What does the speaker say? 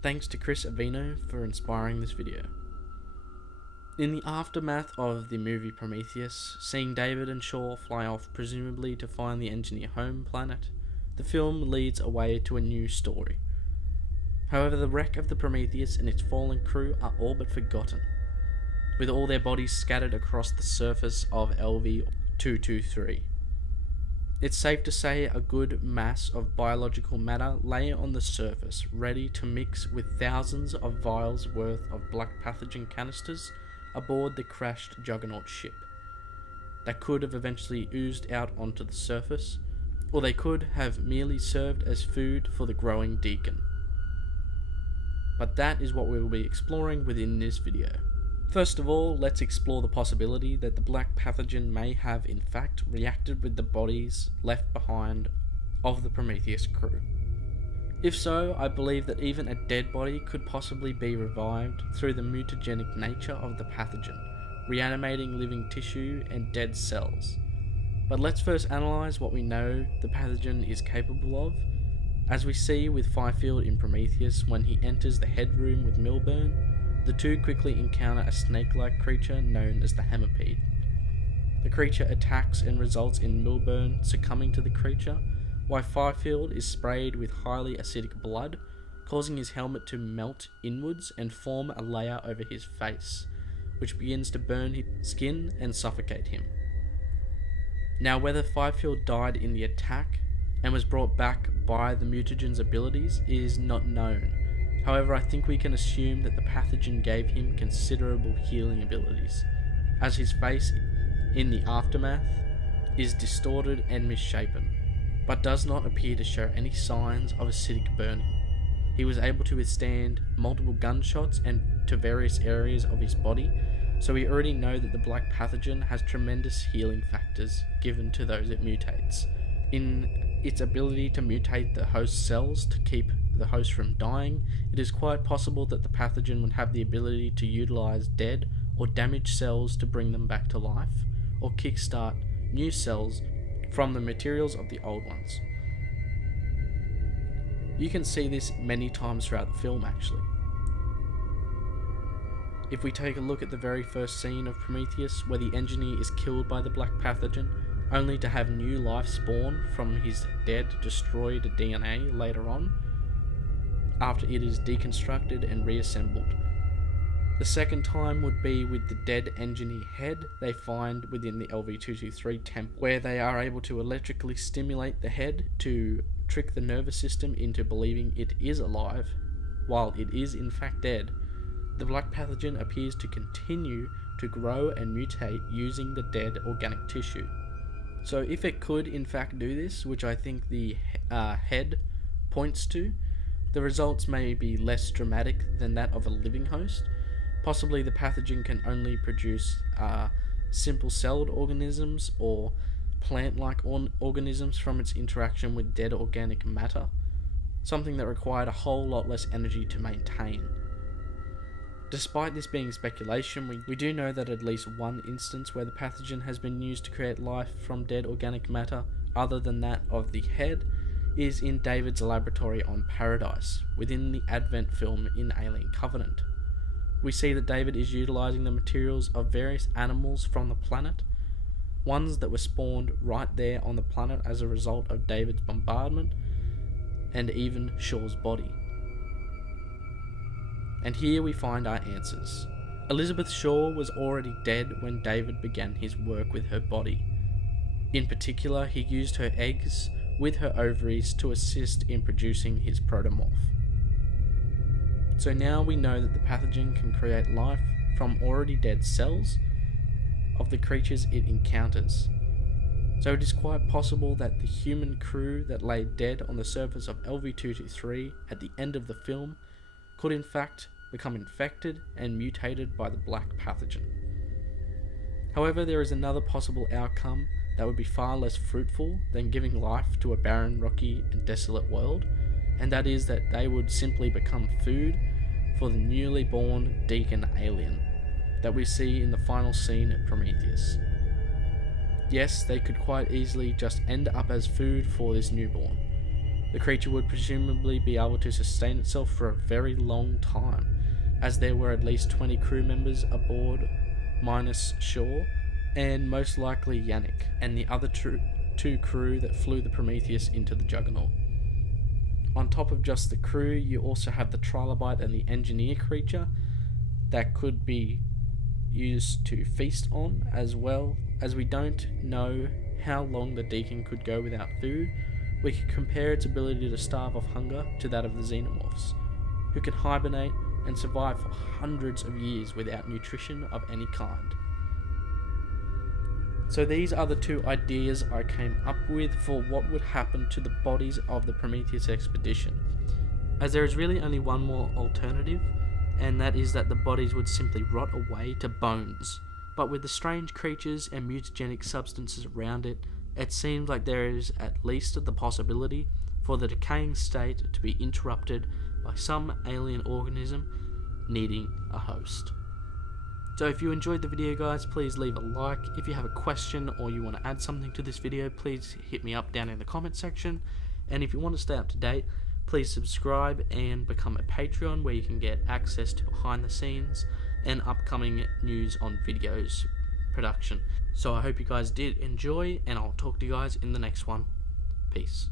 Thanks to Chris Avino for inspiring this video. In the aftermath of the movie Prometheus, seeing David and Shaw fly off presumably to find the engineer home planet, the film leads away to a new story. However, the wreck of the Prometheus and its fallen crew are all but forgotten, with all their bodies scattered across the surface of LV-223. It's safe to say a good mass of biological matter lay on the surface, ready to mix with thousands of vials worth of black pathogen canisters aboard the crashed Juggernaut ship. That could have eventually oozed out onto the surface, or they could have merely served as food for the growing Deacon. But that is what we will be exploring within this video. First of all, let's explore the possibility that the black pathogen may have in fact reacted with the bodies left behind of the Prometheus crew. If so, I believe that even a dead body could possibly be revived through the mutagenic nature of the pathogen, reanimating living tissue and dead cells. But let's first analyse what we know the pathogen is capable of, as we see with Fifield in Prometheus when he enters the headroom with Milburn. The two quickly encounter a snake-like creature known as the Hammerpede. The creature attacks and results in Milburn succumbing to the creature, while Fifield is sprayed with highly acidic blood, causing his helmet to melt inwards and form a layer over his face, which begins to burn his skin and suffocate him. Now, whether Fifield died in the attack and was brought back by the mutagen's abilities is not known. However, I think we can assume that the pathogen gave him considerable healing abilities, as his face in the aftermath is distorted and misshapen, but does not appear to show any signs of acidic burning. He was able to withstand multiple gunshots and to various areas of his body, so we already know that the black pathogen has tremendous healing factors given to those it mutates. In its ability to mutate the host cells to keep the host from dying, it is quite possible that the pathogen would have the ability to utilize dead or damaged cells to bring them back to life, or kickstart new cells from the materials of the old ones. You can see this many times throughout the film actually. If we take a look at the very first scene of Prometheus, where the engineer is killed by the black pathogen, only to have new life spawn from his dead, destroyed DNA later on, after it is deconstructed and reassembled. The second time would be with the dead engineer head they find within the LV-223 temple, where they are able to electrically stimulate the head to trick the nervous system into believing it is alive, while it is in fact dead. The black pathogen appears to continue to grow and mutate using the dead organic tissue. So if it could in fact do this, which I think the head points to, the results may be less dramatic than that of a living host. Possibly the pathogen can only produce simple-celled organisms or plant-like organisms from its interaction with dead organic matter, something that required a whole lot less energy to maintain. Despite this being speculation, we do know that at least one instance where the pathogen has been used to create life from dead organic matter other than that of the head is in David's laboratory on Paradise, within the Advent film in Alien Covenant. We see that David is utilizing the materials of various animals from the planet, ones that were spawned right there on the planet as a result of David's bombardment, and even Shaw's body. And here we find our answers. Elizabeth Shaw was already dead when David began his work with her body. In particular, he used her eggs with her ovaries to assist in producing his protomorph. So now we know that the pathogen can create life from already dead cells of the creatures it encounters. So it is quite possible that the human crew that lay dead on the surface of LV-223 at the end of the film could in fact become infected and mutated by the black pathogen. However, there is another possible outcome that would be far less fruitful than giving life to a barren, rocky and desolate world, and that is that they would simply become food for the newly born Deacon alien that we see in the final scene at Prometheus. Yes, they could quite easily just end up as food for this newborn, The creature would presumably be able to sustain itself for a very long time, as there were at least 20 crew members aboard minus Shaw, and most likely Yannick, and the other two crew that flew the Prometheus into the Juggernaut. On top of just the crew, you also have the trilobite and the engineer creature that could be used to feast on, as well as we don't know how long the Deacon could go without food. We can compare its ability to starve of hunger to that of the Xenomorphs, who can hibernate and survive for hundreds of years without nutrition of any kind. So these are the two ideas I came up with for what would happen to the bodies of the Prometheus expedition, as there is really only one more alternative, and that is that the bodies would simply rot away to bones. But with the strange creatures and mutagenic substances around it, it seems like there is at least the possibility for the decaying state to be interrupted by some alien organism needing a host. So if you enjoyed the video, guys, please leave a like. If you have a question or you want to add something to this video, please hit me up down in the comment section. And if you want to stay up to date, please subscribe and become a Patreon, where you can get access to behind the scenes and upcoming news on videos production. So I hope you guys did enjoy, and I'll talk to you guys in the next one. Peace.